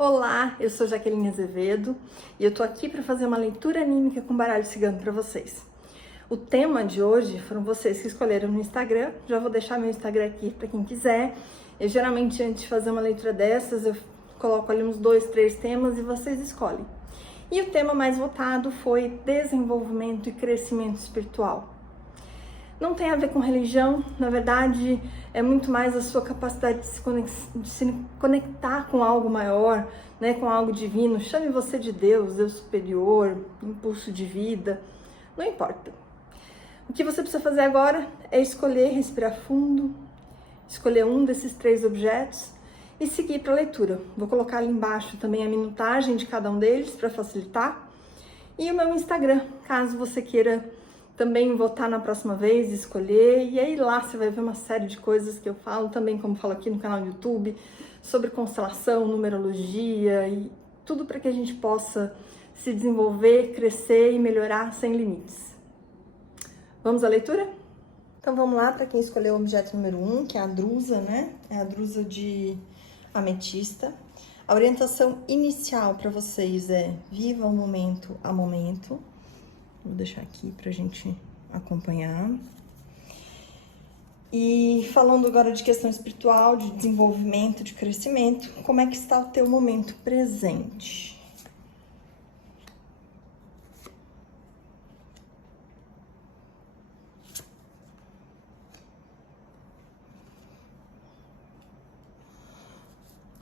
Olá, eu sou Jaqueline Azevedo e eu tô aqui para fazer uma leitura anímica com baralho cigano para vocês. O tema de hoje foram vocês que escolheram no Instagram, já vou deixar meu Instagram aqui para quem quiser. Eu geralmente, antes de fazer uma leitura dessas, eu coloco ali uns 2, 3 temas e vocês escolhem. E o tema mais votado foi desenvolvimento e crescimento espiritual. Não tem a ver com religião, na verdade é muito mais a sua capacidade de se conectar com algo maior, né, com algo divino. Chame você de Deus, Deus superior, impulso de vida, não importa. O que você precisa fazer agora é escolher, respirar fundo, escolher um desses 3 objetos e seguir para a leitura. Vou colocar ali embaixo também a minutagem de cada um deles para facilitar. E o meu Instagram, caso você queira também votar na próxima vez, escolher, e aí lá você vai ver uma série de coisas que eu falo, também como falo aqui no canal do YouTube, sobre constelação, numerologia e tudo para que a gente possa se desenvolver, crescer e melhorar sem limites. Vamos à leitura? Então vamos lá, para quem escolheu o objeto número 1, que é a drusa, né? É a drusa de ametista. A orientação inicial para vocês é viva o momento a momento. Vou deixar aqui pra gente acompanhar. E falando agora de questão espiritual, de desenvolvimento, de crescimento, como é que está o teu momento presente?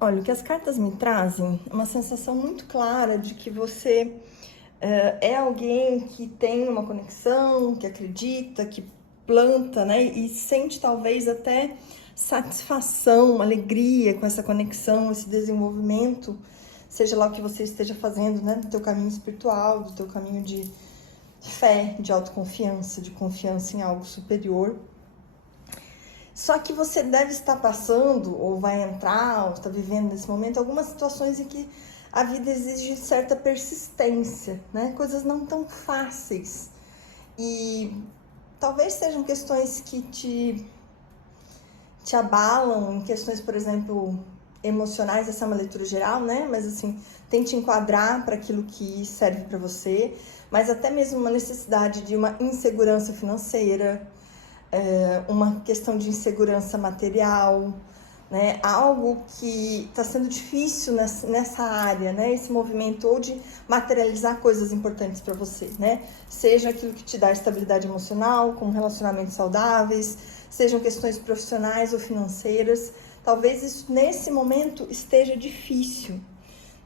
Olha, o que as cartas me trazem é uma sensação muito clara de que você é alguém que tem uma conexão, que acredita, que planta, né? E sente talvez até satisfação, alegria com essa conexão, esse desenvolvimento, seja lá o que você esteja fazendo, né? Do teu caminho espiritual, do teu caminho de fé, de autoconfiança, de confiança em algo superior. Só que você deve estar passando, ou vai entrar, ou está vivendo nesse momento, algumas situações em que a vida exige certa persistência, né? Coisas não tão fáceis. E talvez sejam questões que te abalam, em questões, por exemplo, emocionais. Essa é uma leitura geral, né? Mas assim, tente enquadrar para aquilo que serve para você. Mas até mesmo uma necessidade de uma insegurança financeira, uma questão de insegurança material, né? Algo que está sendo difícil nessa área, né? Esse movimento ou de materializar coisas importantes para você, né? Seja aquilo que te dá estabilidade emocional, como relacionamentos saudáveis, sejam questões profissionais ou financeiras. Talvez isso nesse momento esteja difícil,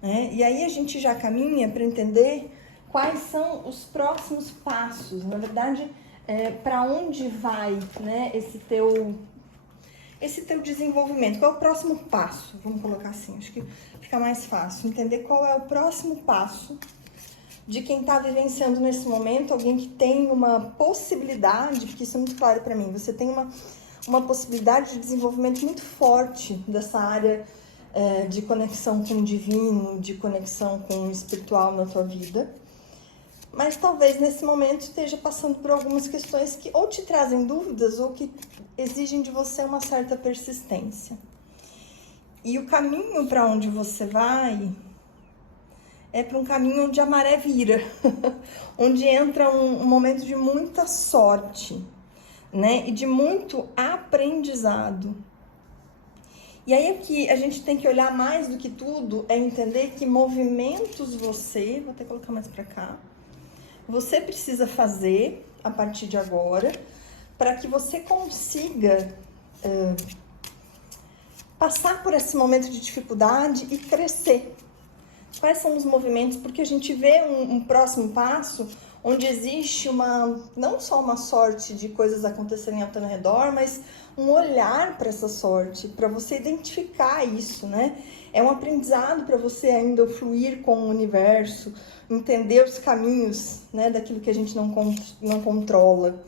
né? E aí a gente já caminha para entender quais são os próximos passos, na verdade, para onde vai, né, esse teu desenvolvimento. Qual é o próximo passo? Vamos colocar assim, acho que fica mais fácil entender qual é o próximo passo de quem está vivenciando nesse momento, alguém que tem uma possibilidade, porque isso é muito claro para mim, você tem uma possibilidade de desenvolvimento muito forte dessa área de conexão com o divino, de conexão com o espiritual na tua vida. Mas talvez nesse momento esteja passando por algumas questões que ou te trazem dúvidas ou que exigem de você uma certa persistência. E o caminho para onde você vai é para um caminho onde a maré vira, onde entra um momento de muita sorte, né? E de muito aprendizado. E aí o que a gente tem que olhar mais do que tudo é entender que movimentos você, vou até colocar mais para cá, você precisa fazer a partir de agora para que você consiga passar por esse momento de dificuldade e crescer. Quais são os movimentos? Porque a gente vê um próximo passo onde existe não só uma sorte de coisas acontecerem ao teu redor, mas um olhar para essa sorte, para você identificar isso, né? É um aprendizado para você ainda fluir com o universo, entender os caminhos, né, daquilo que a gente não controla.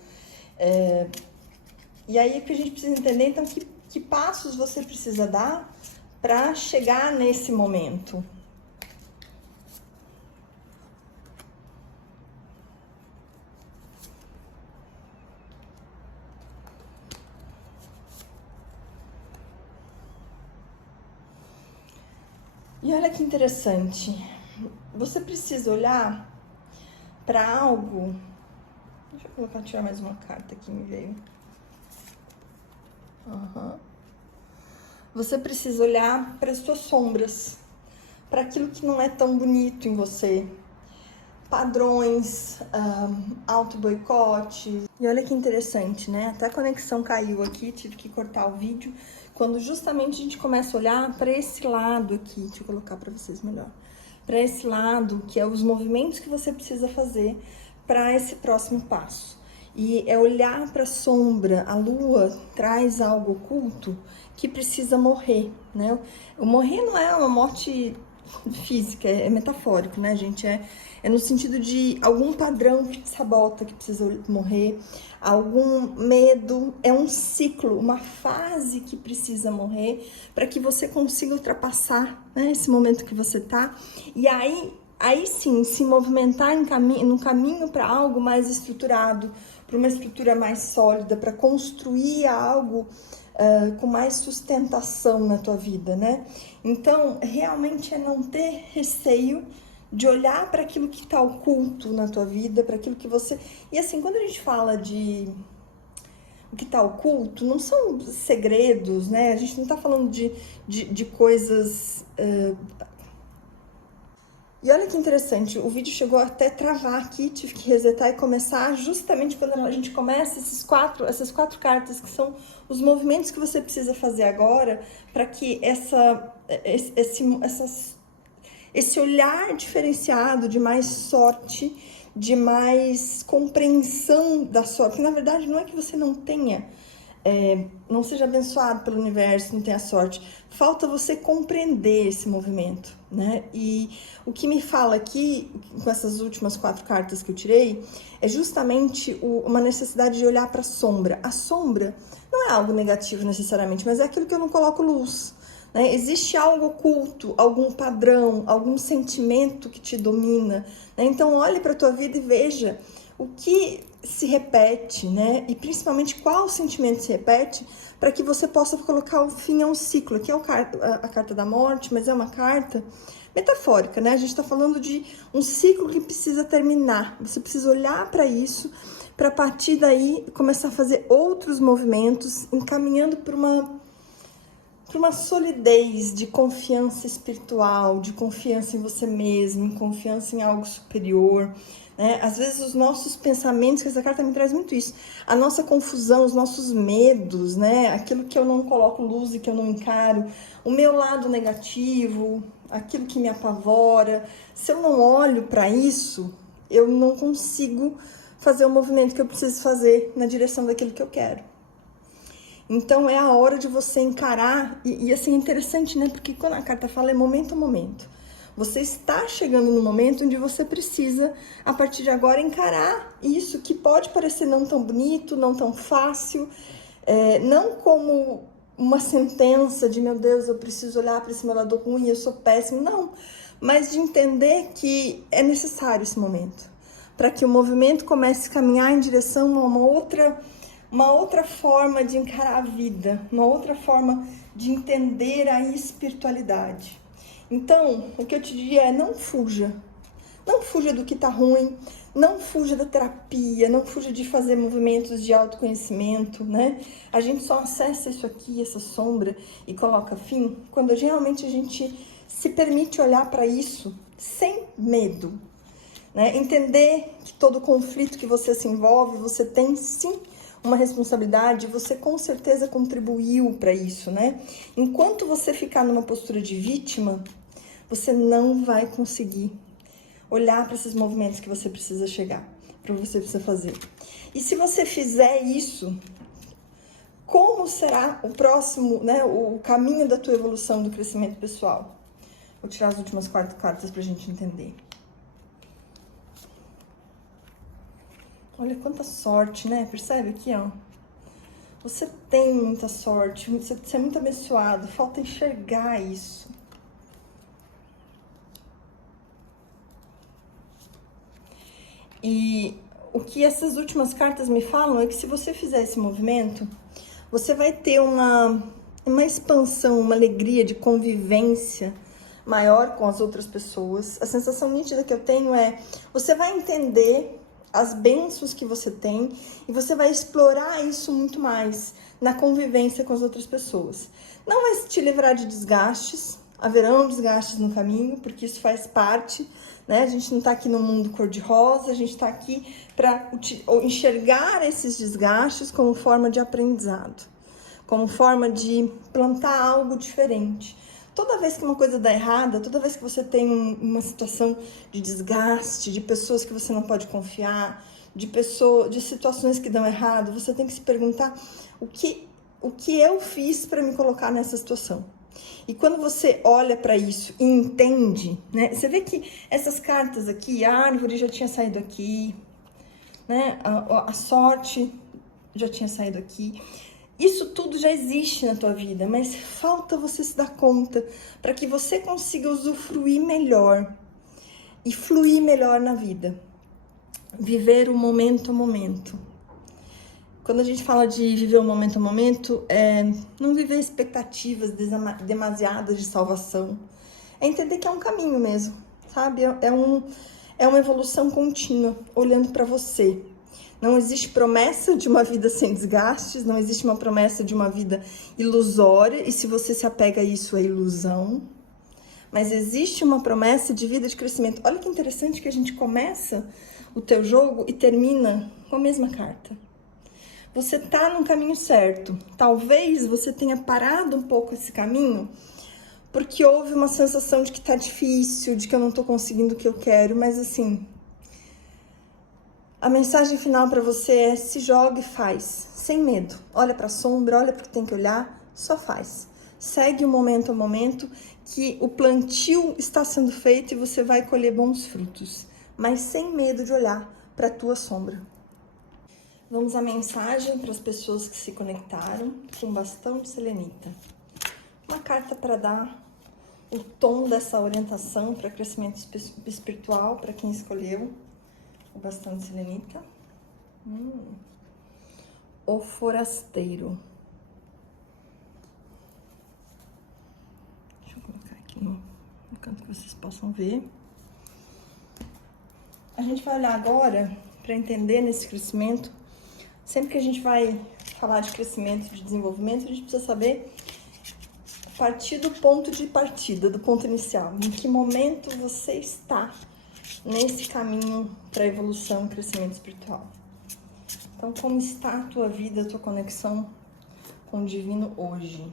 E aí o que a gente precisa entender, então, que passos você precisa dar para chegar nesse momento. E olha que interessante, você precisa olhar para algo. Deixa eu tirar mais uma carta que me veio. Você precisa olhar para as suas sombras, para aquilo que não é tão bonito em você. Padrões, auto-boicote. E olha que interessante, né? Até a conexão caiu aqui, tive que cortar o vídeo. Quando justamente a gente começa a olhar para esse lado aqui, deixa eu colocar para vocês melhor. Para esse lado, que é os movimentos que você precisa fazer para esse próximo passo. E é olhar para a sombra. A lua traz algo oculto que precisa morrer, né? O morrer não é uma morte física, é metafórico, né, gente? É no sentido de algum padrão que te sabota, que precisa morrer, algum medo, é um ciclo, uma fase que precisa morrer para que você consiga ultrapassar, né, esse momento que você tá. E aí sim, se movimentar no caminho para algo mais estruturado, para uma estrutura mais sólida, para construir algo com mais sustentação na tua vida, né? Então, realmente é não ter receio de olhar para aquilo que está oculto na tua vida, para aquilo que você... E assim, quando a gente fala de o que está oculto, não são segredos, né? A gente não está falando de coisas... E olha que interessante, o vídeo chegou até travar aqui, tive que resetar e começar justamente quando a gente começa essas quatro cartas, que são os movimentos que você precisa fazer agora para que esse olhar diferenciado de mais sorte, de mais compreensão da sorte, que na verdade não é que você não tenha, não seja abençoado pelo universo, não tenha sorte. Falta você compreender esse movimento, né? E o que me fala aqui, com essas últimas 4 cartas que eu tirei, é justamente uma necessidade de olhar para a sombra. A sombra não é algo negativo necessariamente, mas é aquilo que eu não coloco luz, né? Existe algo oculto, algum padrão, algum sentimento que te domina, né? Então olhe para a tua vida e veja o que se repete, né? E principalmente qual sentimento se repete, para que você possa colocar o fim a um ciclo. Aqui é a carta da morte, mas é uma carta metafórica, né? A gente está falando de um ciclo que precisa terminar. Você precisa olhar para isso, para a partir daí começar a fazer outros movimentos, encaminhando para uma solidez de confiança espiritual, de confiança em você mesmo, em confiança em algo superior, né? Às vezes os nossos pensamentos, que essa carta me traz muito isso, a nossa confusão, os nossos medos, né? Aquilo que eu não coloco luz e que eu não encaro, o meu lado negativo, aquilo que me apavora, se eu não olho para isso, eu não consigo fazer o movimento que eu preciso fazer na direção daquilo que eu quero. Então é a hora de você encarar, e assim, é interessante, né? Porque quando a carta fala é momento a momento. Você está chegando no momento onde você precisa, a partir de agora, encarar isso que pode parecer não tão bonito, não tão fácil, não como uma sentença de, meu Deus, eu preciso olhar para esse meu lado ruim, eu sou péssimo, não. Mas de entender que é necessário esse momento, para que o movimento comece a caminhar em direção a uma outra forma de encarar a vida, uma outra forma de entender a espiritualidade. Então, o que eu te diria é não fuja. Não fuja do que tá ruim, não fuja da terapia, não fuja de fazer movimentos de autoconhecimento, né? A gente só acessa isso aqui, essa sombra, e coloca fim, quando realmente a gente se permite olhar para isso sem medo, né? Entender que todo conflito que você se envolve, você tem sim uma responsabilidade, você com certeza contribuiu para isso, né? Enquanto você ficar numa postura de vítima, você não vai conseguir olhar para esses movimentos que você precisa chegar, para você precisa fazer. E se você fizer isso, como será o próximo, né, o caminho da tua evolução, do crescimento pessoal? Vou tirar as últimas 4 cartas para a gente entender. Olha quanta sorte, né? Percebe aqui, ó? Você tem muita sorte, você é muito abençoado, falta enxergar isso. E o que essas últimas cartas me falam é que se você fizer esse movimento, você vai ter uma expansão, uma alegria de convivência maior com as outras pessoas. A sensação nítida que eu tenho é, você vai entender as bênçãos que você tem e você vai explorar isso muito mais na convivência com as outras pessoas. Não vai te livrar de desgastes, haverão desgastes no caminho, porque isso faz parte, né? A gente não tá aqui no mundo cor-de-rosa, a gente tá aqui para enxergar esses desgastes como forma de aprendizado, como forma de plantar algo diferente. Toda vez que uma coisa dá errada, toda vez que você tem uma situação de desgaste, de pessoas que você não pode confiar, de situações que dão errado, você tem que se perguntar o que eu fiz para me colocar nessa situação. E quando você olha para isso e entende, né? Você vê que essas cartas aqui, a árvore já tinha saído aqui, né? A sorte já tinha saído aqui. Isso tudo já existe na tua vida, mas falta você se dar conta para que você consiga usufruir melhor e fluir melhor na vida. Viver o momento a momento. Quando a gente fala de viver o momento a momento, não viver expectativas demasiadas de salvação. É entender que é um caminho mesmo, sabe? É uma evolução contínua, olhando para você. Não existe promessa de uma vida sem desgastes, não existe uma promessa de uma vida ilusória, e se você se apega a isso, é ilusão. Mas existe uma promessa de vida de crescimento. Olha que interessante que a gente começa o teu jogo e termina com a mesma carta. Você tá no caminho certo. Talvez você tenha parado um pouco esse caminho porque houve uma sensação de que tá difícil, de que eu não tô conseguindo o que eu quero, mas assim, a mensagem final para você é: se joga e faz, sem medo. Olha para a sombra, olha para o que tem que olhar, só faz. Segue o momento a momento, que o plantio está sendo feito e você vai colher bons frutos, mas sem medo de olhar para a tua sombra. Vamos à mensagem para as pessoas que se conectaram com bastão de selenita. Uma carta para dar o tom dessa orientação para crescimento espiritual para quem escolheu o bastão de selenita. O forasteiro. Deixa eu colocar aqui no canto que vocês possam ver. A gente vai olhar agora para entender nesse crescimento. Sempre que a gente vai falar de crescimento, de desenvolvimento, a gente precisa saber partir do ponto de partida, do ponto inicial. Em que momento você está nesse caminho para evolução e crescimento espiritual. Então, como está a tua vida, a tua conexão com o divino hoje?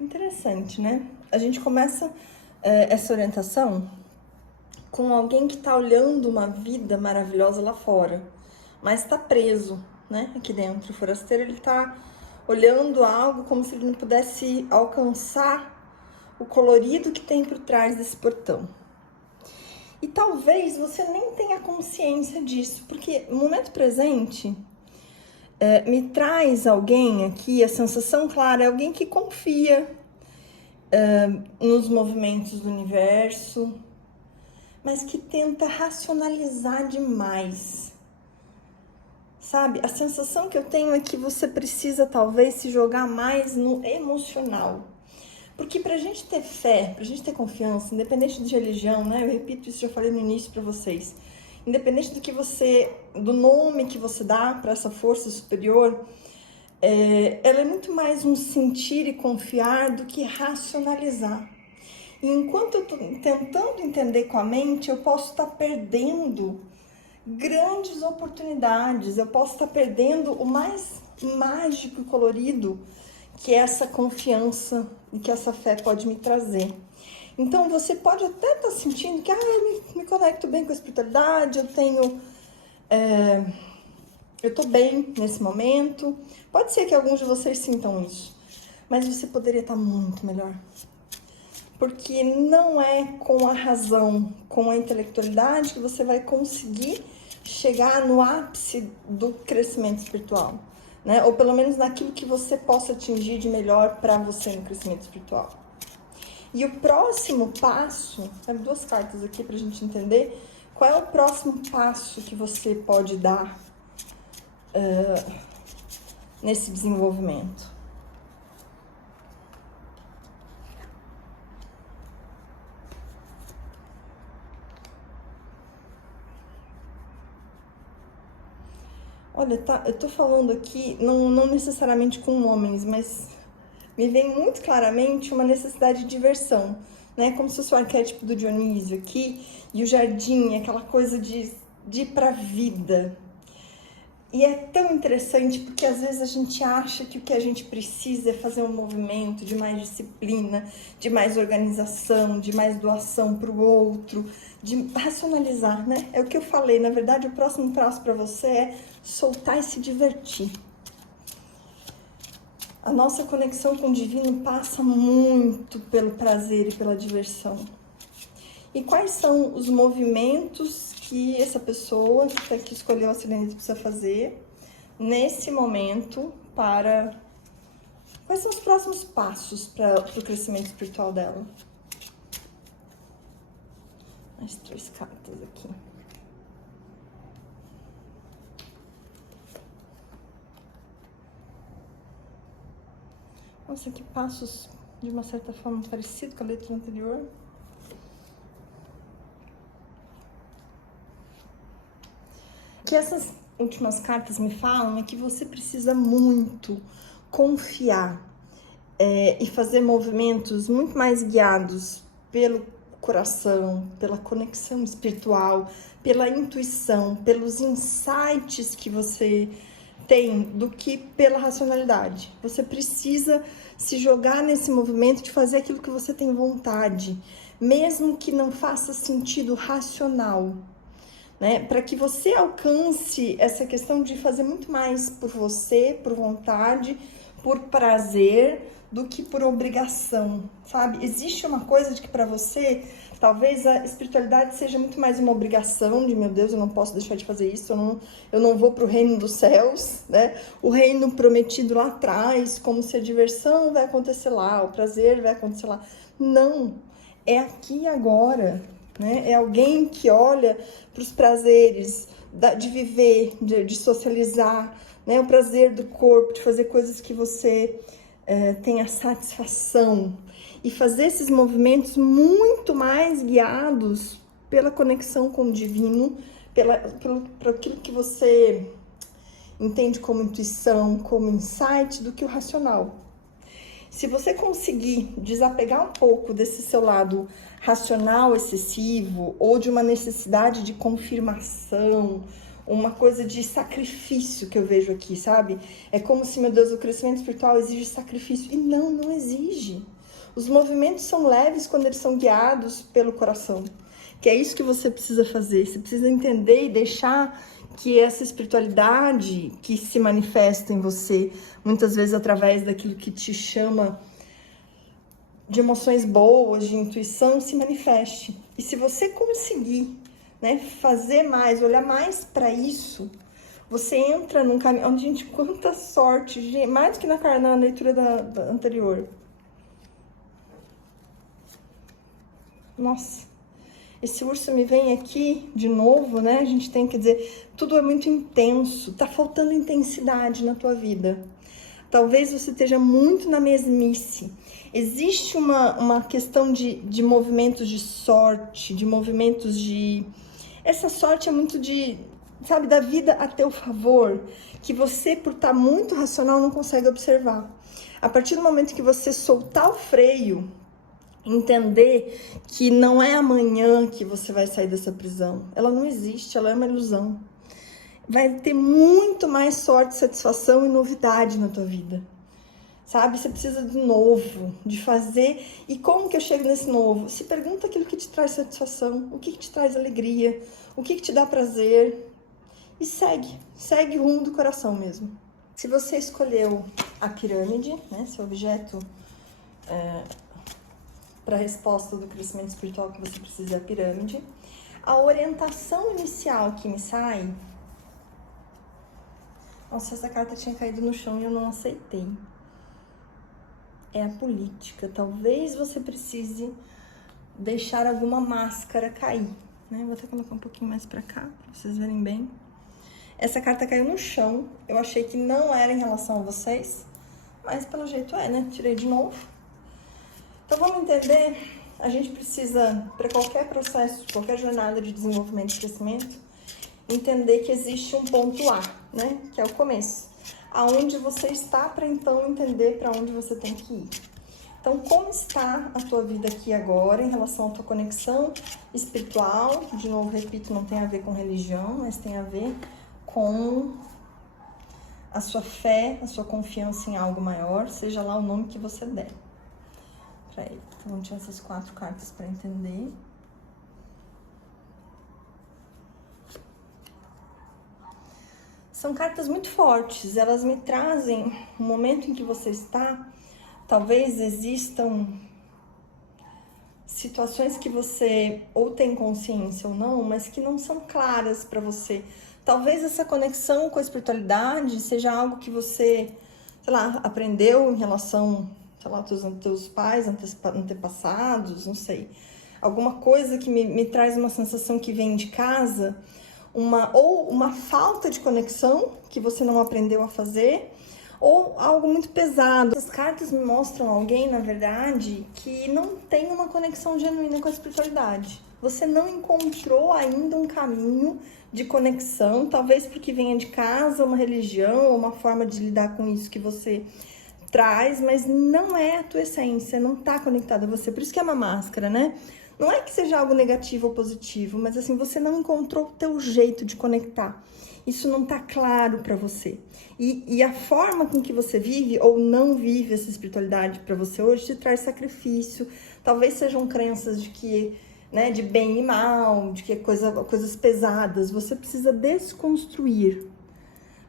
Interessante, né? A gente começa essa orientação com alguém que tá olhando uma vida maravilhosa lá fora, mas tá preso, né? Aqui dentro. O forasteiro, ele tá olhando algo como se ele não pudesse alcançar o colorido que tem por trás desse portão. E talvez você nem tenha consciência disso, porque no momento presente me traz alguém aqui, a sensação clara, é alguém que confia nos movimentos do universo, mas que tenta racionalizar demais, sabe? A sensação que eu tenho é que você precisa talvez se jogar mais no emocional, porque pra gente ter fé, pra gente ter confiança, independente de religião, né? Eu repito isso, já falei no início pra vocês, independente do nome que você dá para essa força superior, ela é muito mais um sentir e confiar do que racionalizar. E enquanto eu estou tentando entender com a mente, eu posso estar perdendo grandes oportunidades, eu posso estar perdendo o mais mágico e colorido que essa confiança e que essa fé pode me trazer. Então, você pode até estar sentindo que eu me conecto bem com a espiritualidade, eu tô bem nesse momento. Pode ser que alguns de vocês sintam isso, mas você poderia estar muito melhor. Porque não é com a razão, com a intelectualidade que você vai conseguir chegar no ápice do crescimento espiritual, né? Ou pelo menos naquilo que você possa atingir de melhor para você no crescimento espiritual. E o próximo passo, tem 2 cartas aqui pra gente entender qual é o próximo passo que você pode dar nesse desenvolvimento. Olha, tá, eu tô falando aqui, não necessariamente com homens, mas me vem muito claramente uma necessidade de diversão, né? Como se fosse o arquétipo do Dionísio aqui, e o jardim, aquela coisa de ir pra vida. E é tão interessante porque às vezes a gente acha que o que a gente precisa é fazer um movimento de mais disciplina, de mais organização, de mais doação para o outro, de racionalizar, né? É o que eu falei, na verdade o próximo passo para você é soltar e se divertir. A nossa conexão com o divino passa muito pelo prazer e pela diversão. E quais são os movimentos que essa pessoa que escolheu a serenidade precisa fazer nesse momento para... Quais são os próximos passos para o crescimento espiritual dela? Mais 3 cartas aqui. Nossa, que passos de uma certa forma parecido com a letra anterior. O que essas últimas cartas me falam é que você precisa muito confiar e fazer movimentos muito mais guiados pelo coração, pela conexão espiritual, pela intuição, pelos insights que você tem do que pela racionalidade. Você precisa se jogar nesse movimento de fazer aquilo que você tem vontade, mesmo que não faça sentido racional. Né, para que você alcance essa questão de fazer muito mais por você, por vontade, por prazer, do que por obrigação, sabe? Existe uma coisa de que para você, talvez a espiritualidade seja muito mais uma obrigação, de meu Deus, eu não posso deixar de fazer isso, eu não vou para o reino dos céus, né? O reino prometido lá atrás, como se a diversão vai acontecer lá, o prazer vai acontecer lá. Não, é aqui e agora. Né? É alguém que olha para os prazeres de viver, de socializar, né? O prazer do corpo, de fazer coisas que você tenha satisfação e fazer esses movimentos muito mais guiados pela conexão com o divino, por aquilo que você entende como intuição, como insight, do que o racional. Se você conseguir desapegar um pouco desse seu lado racional excessivo ou de uma necessidade de confirmação, uma coisa de sacrifício que eu vejo aqui, sabe? É como se, meu Deus, o crescimento espiritual exige sacrifício. E não exige. Os movimentos são leves quando eles são guiados pelo coração. Que é isso que você precisa fazer. Você precisa entender e deixar que essa espiritualidade que se manifesta em você, muitas vezes através daquilo que te chama de emoções boas, de intuição, se manifeste. E se você conseguir, né, fazer mais, olhar mais para isso, você entra num caminho onde, gente, quanta sorte, gente, mais do que na leitura da anterior. Nossa. Esse urso me vem aqui de novo, né? A gente tem que dizer, tudo é muito intenso, tá faltando intensidade na tua vida. Talvez você esteja muito na mesmice. Existe uma questão de movimentos de sorte, de movimentos de... Essa sorte é muito de, sabe, da vida a teu favor, que você, por estar muito racional, não consegue observar. A partir do momento que você soltar o freio, entender que não é amanhã que você vai sair dessa prisão. Ela não existe, ela é uma ilusão. Vai ter muito mais sorte, satisfação e novidade na tua vida. Sabe? Você precisa de novo, de fazer. E como que eu chego nesse novo? Se pergunta aquilo que te traz satisfação, o que te traz alegria, o que te dá prazer. E segue o rumo do coração mesmo. Se você escolheu a pirâmide, né, seu objeto para a resposta do crescimento espiritual que você precisa é a pirâmide. A orientação inicial que me sai... Nossa, essa carta tinha caído no chão e eu não aceitei. É a política. Talvez você precise deixar alguma máscara cair, né? Vou até colocar um pouquinho mais pra cá, pra vocês verem bem. Essa carta caiu no chão. Eu achei que não era em relação a vocês, mas pelo jeito é, né? Tirei de novo. Então vamos entender, a gente precisa, para qualquer processo, qualquer jornada de desenvolvimento e crescimento, entender que existe um ponto A, né? Que é o começo. Aonde você está para então entender para onde você tem que ir. Então, como está a tua vida aqui agora em relação à tua conexão espiritual? De novo, repito, não tem a ver com religião, mas tem a ver com a sua fé, a sua confiança em algo maior, seja lá o nome que você der para ele. Então, tinha essas 4 cartas para entender. São cartas muito fortes, elas me trazem o momento em que você está. Talvez existam situações que você ou tem consciência ou não, mas que não são claras para você. Talvez essa conexão com a espiritualidade seja algo que você, sei lá, aprendeu em relação, sei lá, aos teus pais, antepassados, não sei. Alguma coisa que me traz uma sensação que vem de casa, ou uma falta de conexão que você não aprendeu a fazer, ou algo muito pesado. As cartas me mostram alguém, na verdade, que não tem uma conexão genuína com a espiritualidade. Você não encontrou ainda um caminho de conexão, talvez porque venha de casa, uma religião, ou uma forma de lidar com isso que você traz, mas não é a tua essência, não tá conectada a você. Por isso que é uma máscara, né? Não é que seja algo negativo ou positivo, mas assim, você não encontrou o teu jeito de conectar. Isso não tá claro para você. E a forma com que você vive ou não vive essa espiritualidade para você hoje te traz sacrifício. Talvez sejam crenças de que, né, de bem e mal, de que coisas pesadas. Você precisa desconstruir.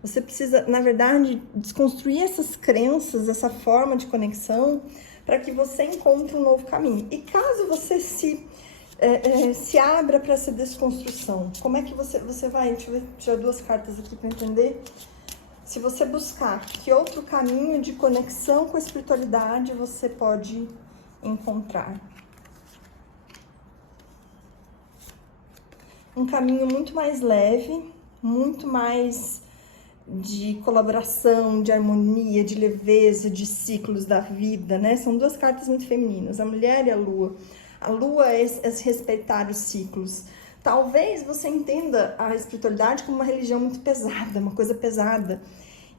Você precisa, na verdade, desconstruir essas crenças, essa forma de conexão, para que você encontre um novo caminho. E caso você se abra para essa desconstrução, como é que você vai? Deixa eu ver, tirar 2 cartas aqui para entender. Se você buscar que outro caminho de conexão com a espiritualidade você pode encontrar. Um caminho muito mais leve, muito mais de colaboração, de harmonia, de leveza, de ciclos da vida, né? São 2 cartas muito femininas, a mulher e a lua. A lua é respeitar os ciclos. Talvez você entenda a espiritualidade como uma religião muito pesada, uma coisa pesada.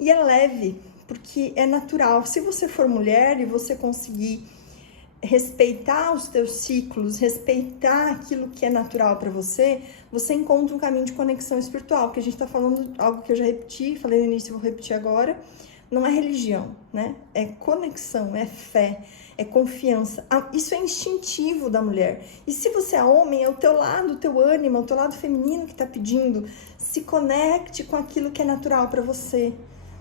E é leve, porque é natural. Se você for mulher e você conseguir respeitar os teus ciclos, respeitar aquilo que é natural para você, você encontra um caminho de conexão espiritual, porque a gente está falando algo que eu já repeti, falei no início e vou repetir agora, não é religião, né? É conexão, é fé, é confiança. Isso é instintivo da mulher. E se você é homem, é o teu lado, o teu ânimo, é o teu lado feminino que está pedindo, se conecte com aquilo que é natural para você,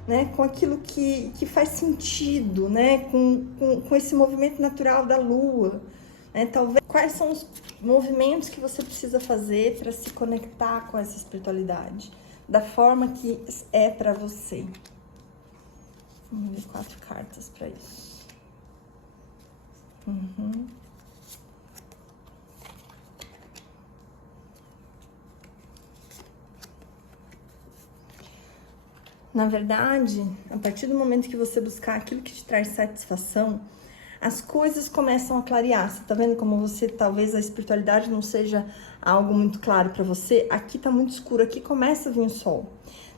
né? Com aquilo que faz sentido, né? Com esse movimento natural da lua, né? Talvez, quais são os movimentos que você precisa fazer para se conectar com essa espiritualidade, da forma que é para você. Vamos ver 4 cartas para isso. Na verdade, a partir do momento que você buscar aquilo que te traz satisfação, as coisas começam a clarear. Você tá vendo como você, talvez a espiritualidade não seja algo muito claro para você? Aqui tá muito escuro, aqui começa a vir o sol.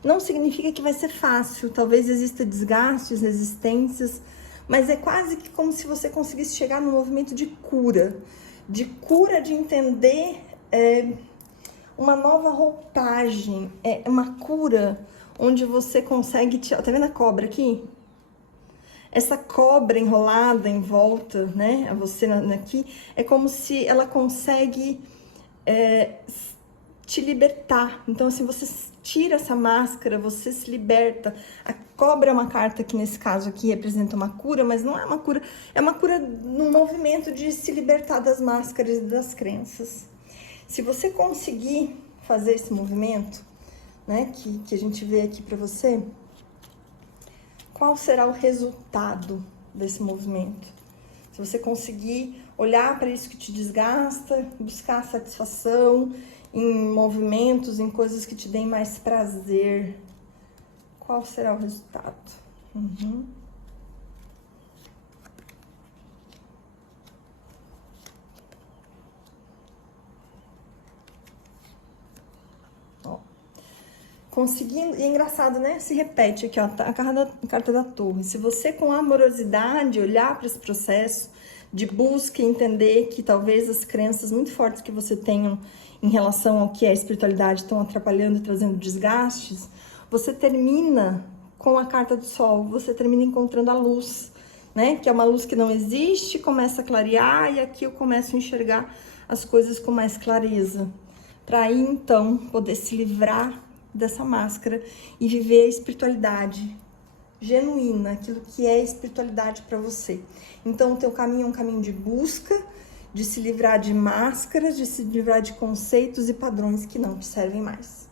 Não significa que vai ser fácil, talvez exista desgastes, resistências, mas é quase que como se você conseguisse chegar num movimento de cura de entender uma nova roupagem, uma cura onde você consegue tirar. Tá vendo a cobra aqui? Essa cobra enrolada em volta, né? A você aqui, é como se ela consegue te libertar. Então, assim, você tira essa máscara, você se liberta. A cobra é uma carta que, nesse caso aqui, representa uma cura, mas não é uma cura, é uma cura no movimento de se libertar das máscaras e das crenças. Se você conseguir fazer esse movimento, né, que a gente vê aqui para você, qual será o resultado desse movimento? Se você conseguir olhar para isso que te desgasta, buscar satisfação em movimentos, em coisas que te deem mais prazer, qual será o resultado? Ó. Conseguindo, e é engraçado, né? Se repete aqui, ó, a carta da Torre. Se você com amorosidade olhar para esse processo de busca e entender que talvez as crenças muito fortes que você tenha em relação ao que é a espiritualidade estão atrapalhando e trazendo desgastes, você termina com a carta do Sol, você termina encontrando a luz, né? Que é uma luz que não existe, começa a clarear e aqui eu começo a enxergar as coisas com mais clareza. Para aí, então, poder se livrar dessa máscara e viver a espiritualidade genuína, aquilo que é espiritualidade para você. Então, o teu caminho é um caminho de busca, de se livrar de máscaras, de se livrar de conceitos e padrões que não te servem mais.